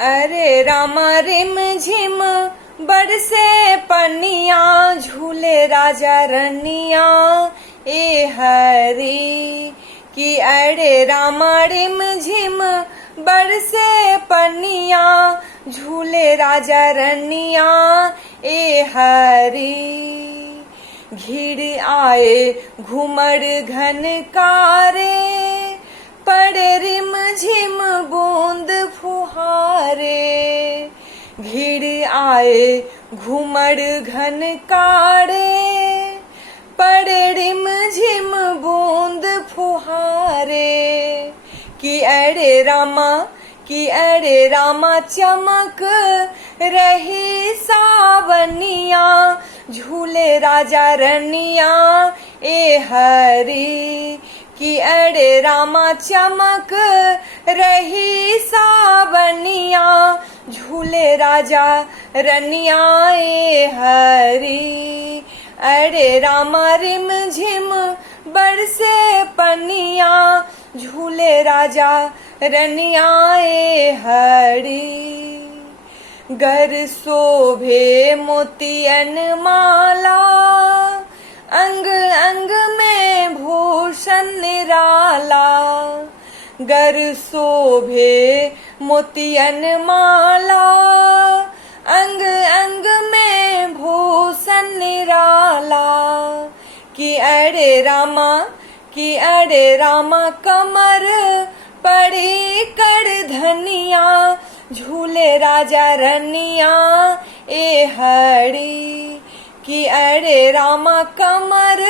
अरे रामा रिम झिम बरसे पनिया, झूले राजा रनिया ए हरी। कि अरे रामा रिम झिम बरसे पनिया, झूले राजा रनिया ए हरी। घिड़ आए घुमड़ घनकारे, पड़े रिम झिम बूंद फुहारे। घिड़ आए घुमड़ घनकारे, पड़े रिम झिम बूंद फुहारे। कि अरे रामा चमक रही सावनिया, झूले राजा रनिया ए हरी। कि अरे रामा चमक रही सावनिया, झूले राजा रनिया ए हरी। अरे रामा रिम झिम बरसे पनिया, झूले राजा रनिया ए हरी। गर शोभे मोतियन माला, अंग अंग में भूषण निराला। गर शोभे मोतियन माला, अंग अंग में भूषण निराला। कि अरे रामा कमर पड़ी कर धनिया, झूले राजा रनिया ए हरी। कि अरे रामा कमर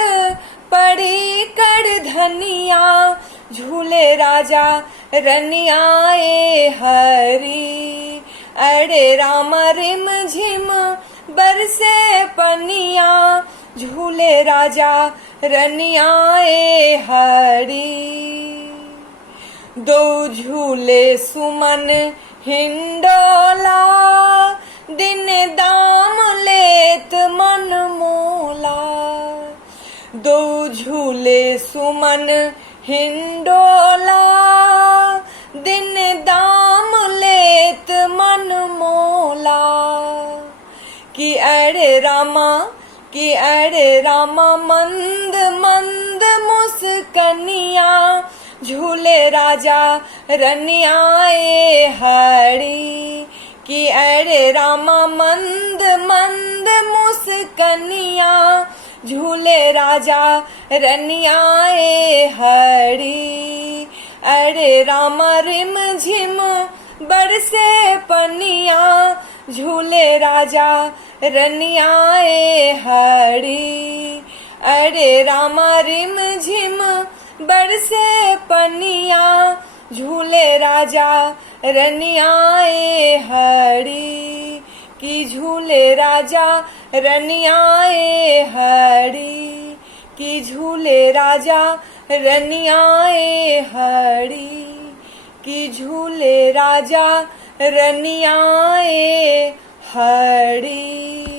पड़ी कर धनिया, झूले राजा रनिया ए हरी। अरे रामा रिम झिम बरसे पनिया, झूले राजा रनिया ए हरी। दो झूले सुमन हिंडोला, दिन दाम लेत मन मोला। दो झूले सुमन हिंडोला, दिन दाम लेत मन मोला। कि अरे रामा मंद मंद मुस्कनिया, झूले राजा रनिया ए हरी। कि अरे रामा मंद मंद मुस्कनिया, झूले राजा रनिया ए हरी। अरे रामा रिम झिम बरसे पनिया, झूले राजा रनिया ए हरी। अरे रामा रिम झिम बरसे पनिया, झूले राजा रनिया ए हरी। कि झूले राजा रनिया ए हरी। कि झूले राजा रनिया ए हरी। कि झूले राजा रनिया ए हरी।